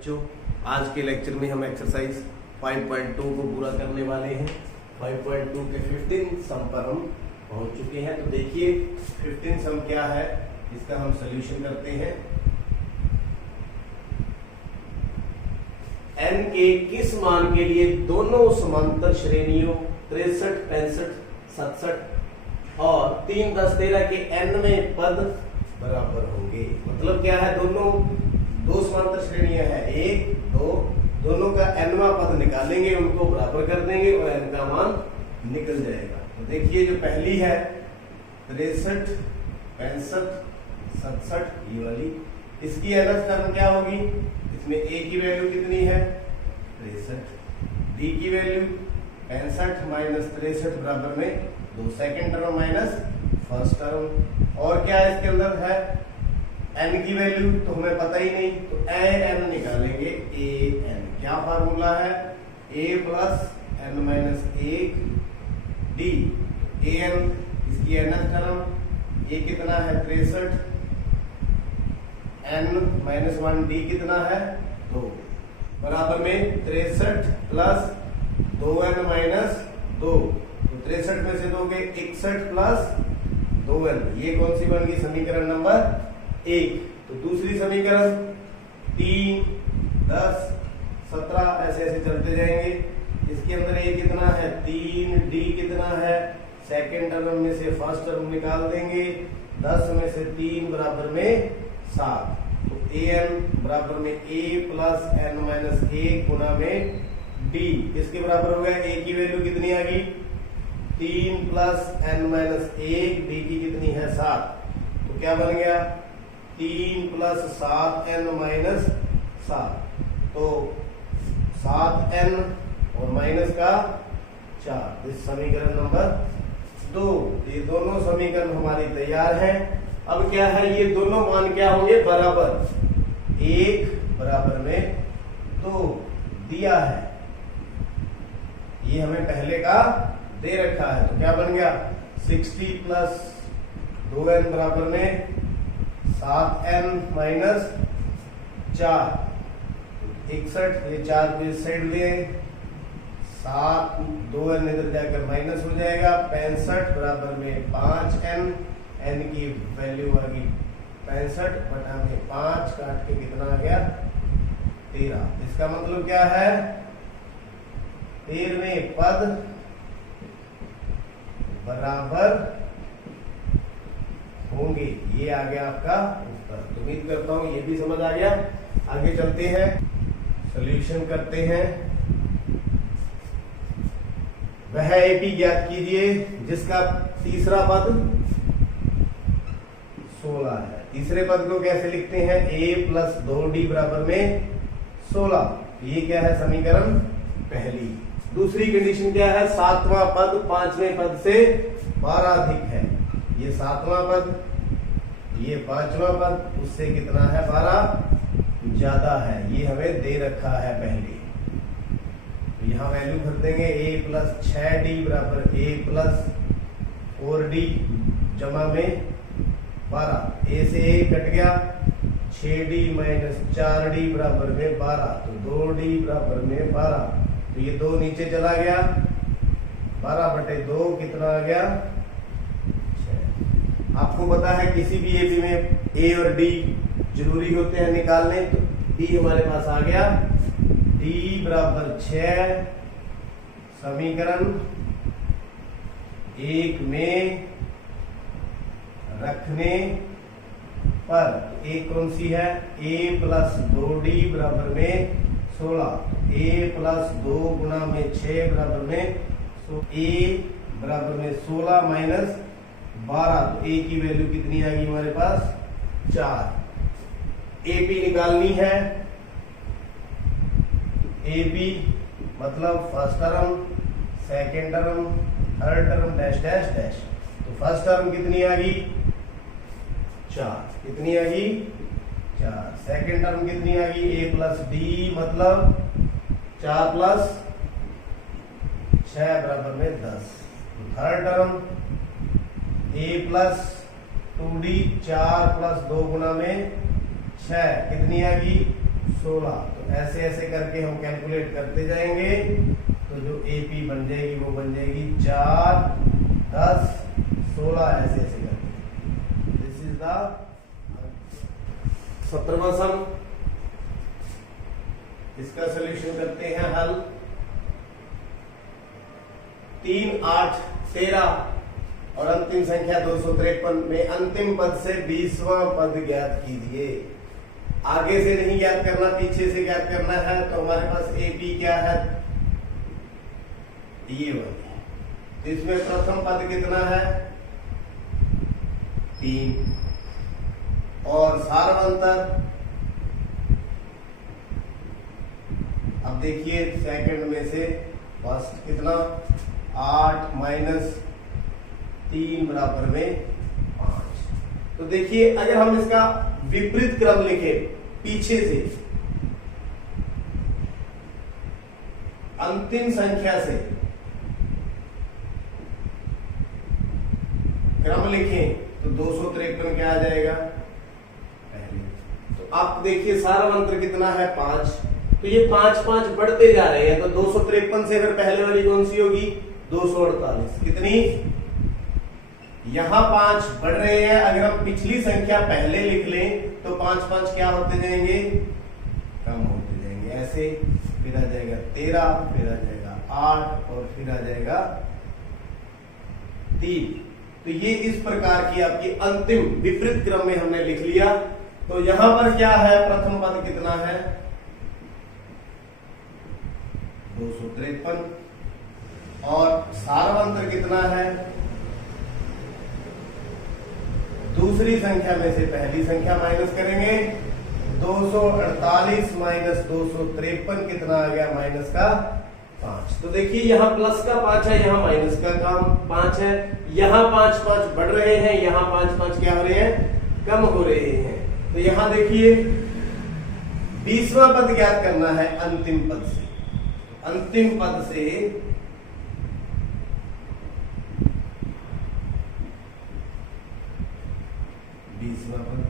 बच्चों, आज के लेक्चर में हम एक्सरसाइज 5.2 को पूरा करने वाले हैं। 5.2 के 15 सम पर हम पहुंच चुके हैं। तो देखिए 15 सम क्या है, इसका हम सॉल्यूशन करते हैं। n के किस मान के लिए दोनों समांतर श्रेणियों 63, 65, 67 और 3, 10, 13 के nवें पद बराबर होंगे। मतलब क्या है, दो समांतर श्रेणियां हैं, 1, 2, दोनों का nवां पद निकालेंगे, उनको बराबर कर देंगे और n का मान निकल जाएगा। तो देखिए जो पहली है 63, 65, 67 ये वाली, इसकी nth टर्म क्या होगी, इसमें a की वैल्यू कितनी है 63, d की वैल्यू 65 माइनस 63 बराबर में 2, second term minus first term. और क्या इसके अंदर है n की वैल्यू तो हमें पता ही नहीं, तो an निकालेंगे, an क्या फार्मूला है, a plus n minus 1 d, an इसकी nth टर्म, a कितना है 63, n माइनस 1 d कितना है 2, बराबर में 63 प्लस 2n माइनस 2, तो 63 में से दोगे 61 प्लस 2n, ये कौन सी बन गई समीकरण नंबर 1। तो दूसरी समीकरण 3, 10, 17 ऐसे ऐसे चलते जाएंगे। इसके अंदर a कितना है 3, d कितना है, सेकेंड टर्म में से फर्स्ट टर्म निकाल देंगे, 10 में से 3 बराबर में 7, तो an बराबर में a प्लस n माइनस 1 गुना में d, किसके बराबर हो गया, a की वैल्यू कितनी आ गई 3 प्लस n माइनस 1, d की कितनी है 7, तो क्या बन गया 3 प्लस 7n माइनस 7, तो 7n और माइनस का 4, इस समीकरण नंबर 2। ये दोनों समीकरण हमारी तैयार हैं। अब क्या है, ये दोनों मान क्या होंगे बराबर, 1 बराबर में 2 दिया है, ये हमें पहले का दे रखा है, तो क्या बन गया 60 प्लस 2n बराबर में 7n माइनस 4, 61, ये 4 को इस साइड ले, 7, 2n इधर जाकर माइनस हो जाएगा, 65 बराबर में 5n, n की वैल्यू आ गई 65 बटा में 5 काट के कितना आ गया 13। इसका मतलब क्या है, 13वें पद बराबर होंगे, ये आ गया आपका उत्तर। तो उम्मीद करता हूं ये भी समझ आ गया। आगे चलते हैं, सॉल्यूशन करते हैं। वह एपी ज्ञात कीजिए जिसका तीसरा पद 16 है। तीसरे पद को कैसे लिखते हैं, a प्लस 2d बराबर में 16, ये क्या है समीकरण पहली। दूसरी कंडीशन क्या है, 7वां पद 5वें पद से 12 अधिक है, ये 7वां पद, ये 5वां पद उससे कितना है 12 ज्यादा है, ये हमें दे रखा है पहले। तो यहाँ वैल्यू भर देंगे, a प्लस 6d बराबर a प्लस 4d जमा में 12, a से a कट गया, 6d माइनस 4d बराबर में 12, तो 2d बराबर में 12, तो ये 2 नीचे चला गया, 12/2 कितना आ गया 6। आपको पता है किसी भी एपी में a और d जरूरी होते हैं निकालने, तो d हमारे पास आ गया, d बराबर 6 समीकरण 1 में रखने पर एक कौन सी है, a प्लस 2d बराबर में 16, a प्लस 2 गुना में 6 बराबर में, तो a बराबर में 16 माइनस 12, तो a की वैल्यू कितनी आ गई हमारे पास 4। AP निकालनी है, AP मतलब first term, second term, third term, dash dash dash, तो फर्स्ट टर्म कितनी आ गई 4, कितनी आ गई 4, सेकेंड टर्म कितनी आ गई a प्लस d मतलब 4 प्लस 6 बराबर में 10, तो third term a plus 2d 4 plus 2 गुना में 6 कितनी आ गई 16। तो ऐसे ऐसे करके हम कैलकुलेट करते जाएंगे, तो जो AP बन जाएगी वो बन जाएगी 4, 10, 16 ऐसे ऐसे करके। दिस इज द 17वां सम। इसका सॉल्यूशन करते हैं हल। 3, 8, 13 और अंतिम संख्या 253 में अंतिम पद से 20वां पद ज्ञात कीजिए। आगे से नहीं ज्ञात करना, पीछे से ज्ञात करना है। तो हमारे पास AP क्या है, ये वाली। तो इसमें प्रथम पद कितना है, 3 और सार्वंतर। अब देखिए सेकंड में से फर्स्ट कितना, 8 माइनस 3 बराबर में 5। तो देखिए अगर हम इसका विपरीत क्रम लिखें, पीछे से अंतिम संख्या से क्रम लिखें, तो 253 क्या आ जाएगा पहले। तो आप देखिए सार्वंतर कितना है, 5। तो ये 5 5 बढ़ते जा रहे हैं। तो 253 से फिर पहले वाली कौन सी होगी, 248। कितनी, यहां 5 बढ़ रहे हैं। अगर हम पिछली संख्या पहले लिख लें तो 5 5 क्या होते जाएंगे, कम होते जाएंगे। ऐसे फिर आ जाएगा 13, फिर आ जाएगा 8 और फिर आ जाएगा 3। तो ये इस प्रकार की आपकी अंतिम विपरीत क्रम में हमने लिख लिया। तो यहां पर क्या है, प्रथम पद कितना है, 253 और सार्वंतर कितना है, दूसरी संख्या में से पहली संख्या माइनस करेंगे। 248 माइनस 253 कितना आ गया, माइनस का 5। तो देखिए यहाँ प्लस का 5 है, यहाँ माइनस का काम 5 है। यहाँ 5 5 बढ़ रहे हैं, यहाँ 5 5 क्या हो रहे हैं, कम हो रहे हैं। तो यहाँ देखिए 20वां पद ज्ञात करना है अंतिम पद से। अंतिम पद से 20वां पद,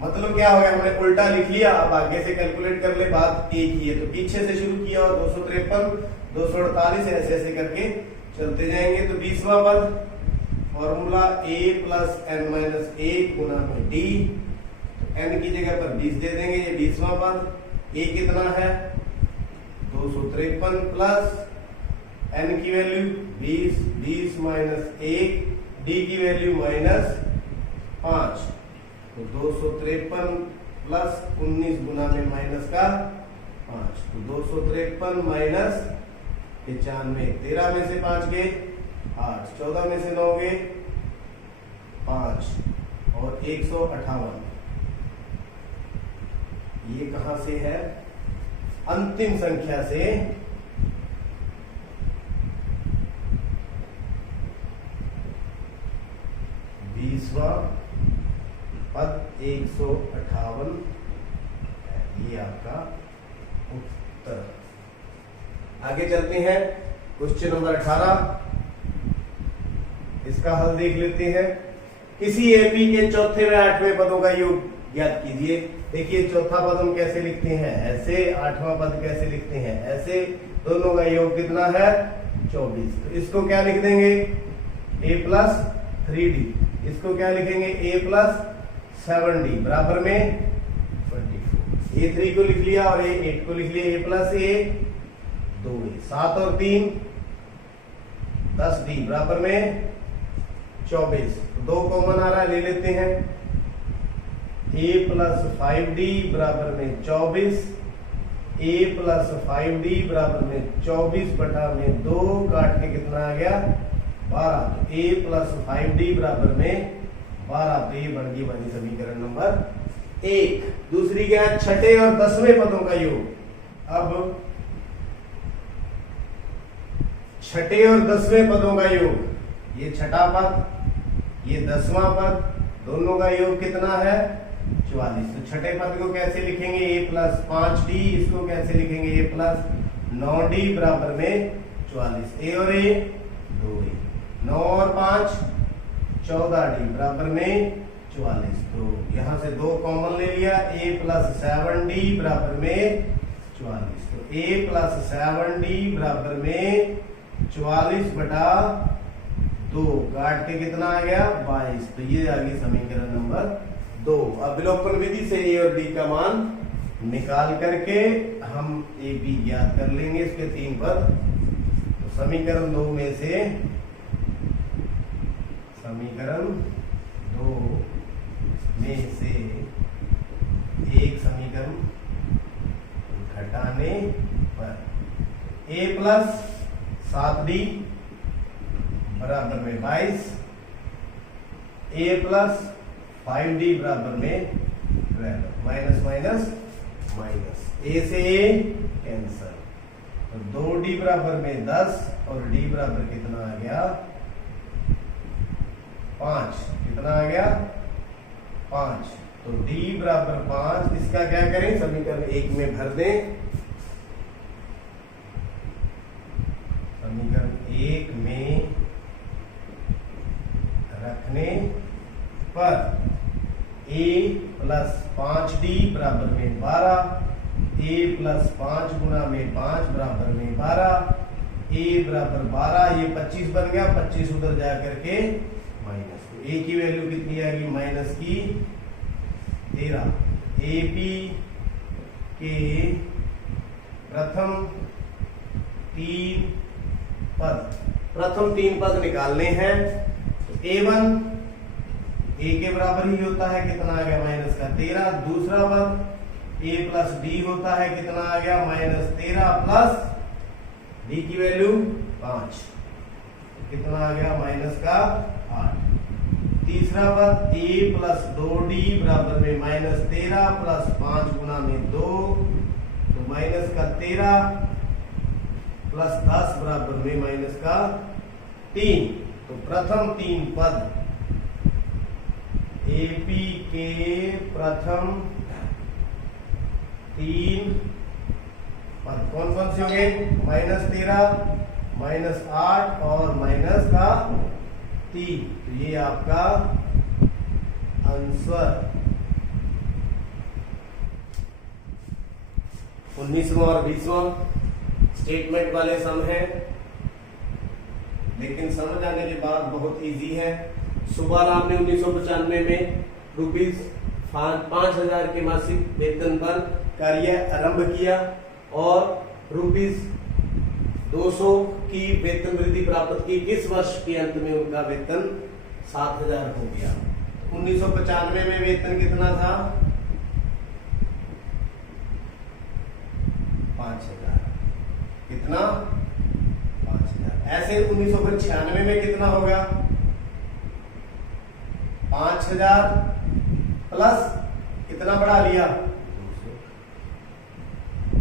मतलब क्या हो गया, हमने उल्टा लिख लिया। अब आगे से कैलकुलेट कर ले, बात एक ही है। तो पीछे से शुरू किया और 253, 248 ऐसे ऐसे करके चलते जाएंगे। तो 20वां पद formula A plus n minus 1 गुना में D। तो n की जगह पर 20 दे देंगे। ये 20वां पद। A कितना है, 253 प्लस n की वैल्यू 20, 20 माइनस 1, D की वैल्यू माइनस 5। तो 253 प्लस 19 गुना में माइनस का 5। तो 253 माइनस 95, 13 में से 5 गए 8, 14 में से 9 गए 5 और 158। ये कहां से है, अंतिम संख्या से 20वां पद 158। ये आपका उत्तर। आगे चलते हैं, क्वेश्चन नंबर 18। इसका हल देख लेते हैं। किसी एपी के चौथे व 8वें पदों का योग ज्ञात कीजिए। देखिए चौथा पद हम कैसे लिखते हैं, ऐसे। 8वां पद कैसे लिखते हैं, ऐसे। दोनों का योग कितना है, 24। तो इसको क्या लिख देंगे, a प्लस 3d। इसको क्या लिखेंगे, a प्लस 7d बराबर में 24। a3 को लिख लिया और a8 को लिख लिया। a प्लस a 2a, 7 और 3 10d बराबर में 24। 2 कॉमन आ रहा है, ले लेते हैं। a प्लस 5d बराबर में 24। a प्लस 5d बराबर में 24 बटा में 2 काट के कितना आ गया, 12। तो a प्लस 5d बराबर में 12। तो ये बढ़ गई हमारी समीकरण नंबर 1। दूसरी क्या है, छठे और 10वें पदों का योग। अब छठे और 10वें पदों का योग, ये छठा पद, ये 10वां पद, दोनों का योग कितना है, 44। तो छठे पद को कैसे लिखेंगे, a प्लस 5d। इसको कैसे लिखेंगे, a प्लस 9d बराबर में 44। a और a 2a, 9 और 5 14d बराबर में 44। तो यहां से 2 कॉमन ले लिया, a प्लस 7d बराबर में 44। तो a प्लस 7d बराबर में 44 बटा 2, काट के कितना आ गया 22। तो ये आ गई समीकरण नंबर 2। अब विलोपन विधि से a और d का मान निकाल करके हम a b ज्ञात कर लेंगे इसके 3 पद। तो समीकरण 2 में से एक समीकरण घटाने पर a प्लस 7d बराबर में 22, a प्लस 5d बराबर में 12, माइनस माइनस माइनस, a से a कैंसल। तो 2d बराबर में 10 और d बराबर कितना आ गया 5। कितना आ गया 5। तो d बराबर 5। इसका क्या करें, समीकरण 1 में भर दें। समीकरण 1 में रखने पर a प्लस 5d बराबर में 12, a प्लस 5 गुना में 5 बराबर में 12, a बराबर 12, ये 25 बन गया, 25 उधर जा करके माइनस। तो a की वैल्यू कितनी आ गई माइनस की 13। AP के प्रथम 3 पद निकालने हैं। तो A1 a के बराबर ही होता है, कितना आ गया माइनस का 13। दूसरा पद a प्लस d होता है, कितना आ गया माइनस 13 प्लस d की वैल्यू 5, कितना आ गया माइनस का 8। तीसरा पद a प्लस 2d बराबर में माइनस 13 प्लस 5 गुना में 2, तो माइनस का 13 प्लस 10 बराबर में माइनस का 3। तो प्रथम 3 पद AP के प्रथम 3 पद कौन कौन से होंगे, माइनस 13, माइनस 8 और माइनस का 3। तो ये आपका आंसर 19वां और 20वां स्टेटमेंट वाले सम है, लेकिन समझ आने के बाद बहुत इजी है। सुबाराम ने 1995 में ₹5,000 के मासिक वेतन पर कार्य आरंभ किया और ₹200 की वेतन वृद्धि प्राप्त की। किस वर्ष के अंत में उनका वेतन 7,000 हो गया। 1995 में वेतन कितना था 5,000, कितना 5,000। ऐसे 1996 में कितना होगा 5,000 प्लस कितना बढ़ा लिया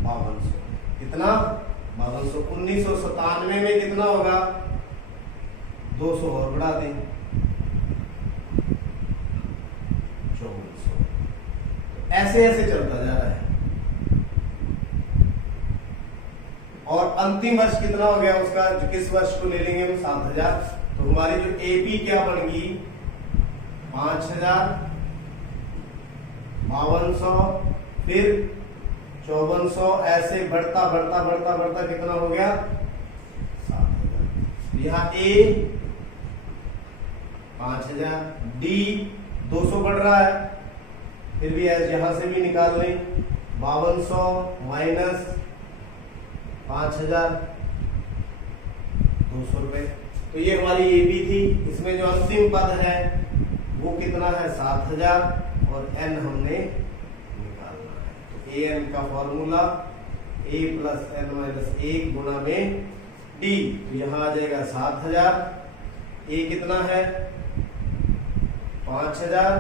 5200, कितना 5200। 1997 में कितना होगा 200 और बढ़ा दें 2400। ऐसे ऐसे चलता जा रहा है। और अंतिम वर्ष कितना हो गया उसका, किस वर्ष को ले लेंगे हम 7,000। तो हमारी जो एपी क्या बनेगी 5,000, 5200, फिर 5400, ऐसे बढ़ता बढ़ता बढ़ता बढ़ता कितना हो गया 7,000। यहाँ ए 5,000, डी 200 बढ़ रहा है, फिर भी यहां से भी निकाल लें 5200 माइनस 5,000 200 रुपए। तो ये हमारी एबी थी। इसमें जो अंतिम पद है वो कितना है 7,000 और n हमने निकालना है। तो an का formula a plus n minus 1 गुना में d। तो यहां आ जाएगा 7,000, a कितना है 5,000,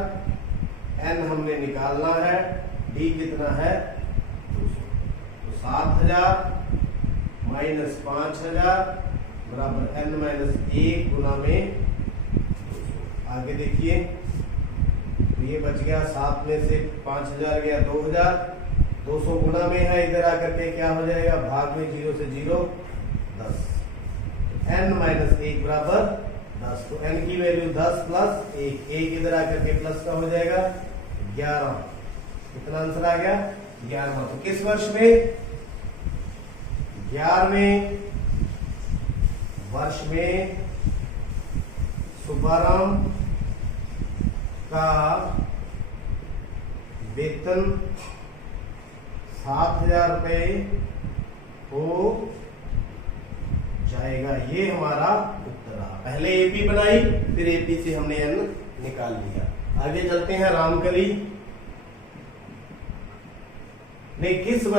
n हमने निकालना है, d कितना है 200। तो 7,000 माइनस 5,000 बराबर n माइनस 1 गुना में 200। आगे देखिए तो ये बच गया 7 में से 5,000 गया 2,000, 200 गुना में है, इधर आकर के क्या हो जाएगा भाग में 0 से 0 10, n माइनस 1 बराबर 10। तो n की वैल्यू 10 प्लस 1, 1 इधर आकर के प्लस का हो जाएगा 11। कितना आंसर आ गया? 11। तो किस वर्ष में? 11वें वर्ष में शुभारंभ का वेतन 7,000 रुपये हो जाएगा। ये हमारा उत्तर रहा। पहले एपी बनाई, फिर एपी से हमने एन निकाल लिया। आगे चलते हैं। रामकली ने किसी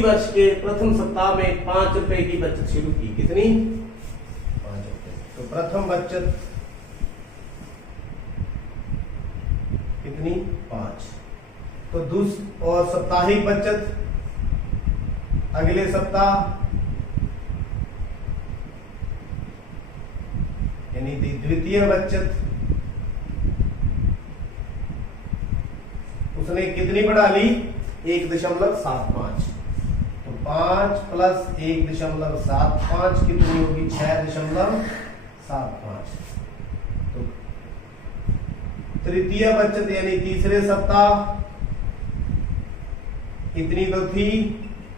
वर्ष के प्रथम सप्ताह में 5 रुपए की बचत शुरू की। कितनी? 5 रुपए। तो प्रथम बचत कितनी? 5। तो और साप्ताहिक बचत अगले सप्ताह, यानी द्वितीय बचत उसने कितनी बढ़ा ली? 1.75। तो 5 प्लस 1.75 कितनी होगी? 6.75। तो तृतीय बचत यानी तीसरे सप्ताह कितनी तो थी,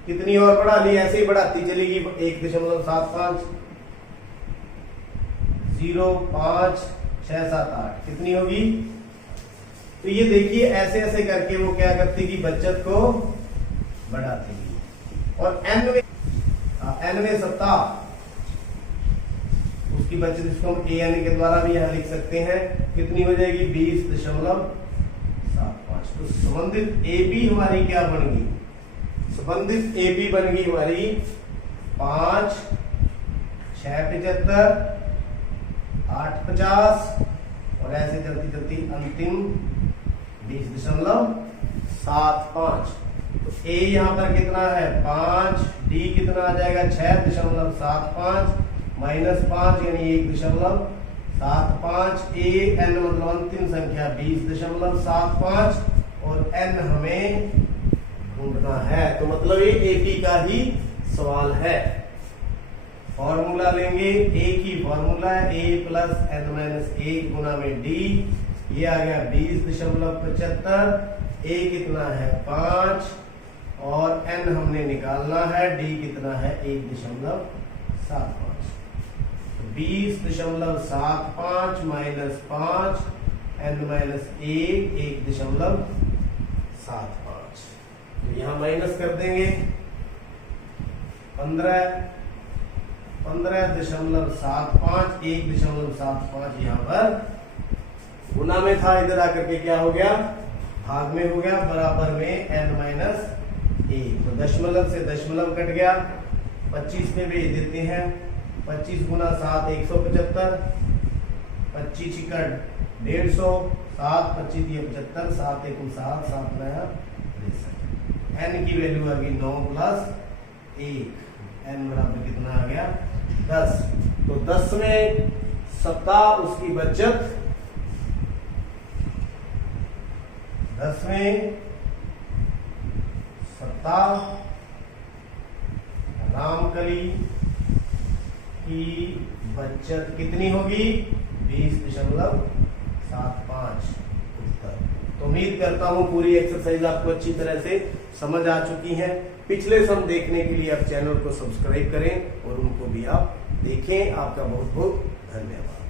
कितनी और बढ़ा ली? ऐसे ही बढ़ाती चलेगी। 1.75, 0, 5, 6, 7, 8 कितनी होगी? तो ये देखिए ऐसे ऐसे करके वो क्या करती कि बचत को बढ़ाती थी। और एनवे सप्ताह उसकी बचत, इसको हम ए एन के द्वारा भी यहां लिख सकते हैं। कितनी हो जाएगी? 20.75। तो संबंधित एपी हमारी क्या बन गई? संबंधित एपी बन गई हमारी 5, 6.75, 8.50 और ऐसे चलती चलती अंतिम 20.75। तो ए यहां पर कितना है? 5, डी कितना आ जाएगा? 6.75 माइनस 5 यानी 1.75। ए एन मतलब अंतिम संख्या 20.75 और एन हमें ढूंढना है। तो मतलब ये एपी का ही सवाल है। फॉर्मूला लेंगे, एक ही फॉर्मूला है, a प्लस एन माइनस 1 गुना में डी। ये आ गया 20.75। a कितना है? 5 और n हमने निकालना है, d कितना है? 1.75। 20.75 माइनस 5 n माइनस 1 1.75। तो यहां माइनस कर देंगे 15.75 1.75 यहां पर गुना में था, इधर आकर के क्या हो गया? भाग में हो गया। बराबर में n माइनस 1। तो दशमलव से दशमलव कट गया। 25 में भेज देते हैं। 25 गुना 7 175, 25 का 150, 7 25 75, 7 1 7, 7 9 63। n की वैल्यू आ गई 9 प्लस 1। n बराबर कितना आ गया? 10। तो 10वें सप्ताह उसकी बचत 10वें सप्ताह रामकली की बचत कितनी होगी? 20.75 उत्तर। तो उम्मीद करता हूं पूरी एक्सरसाइज आपको अच्छी तरह से समझ आ चुकी है। पिछले सम देखने के लिए आप चैनल को सब्सक्राइब करें और उनको भी आप देखें। आपका बहुत बहुत धन्यवाद।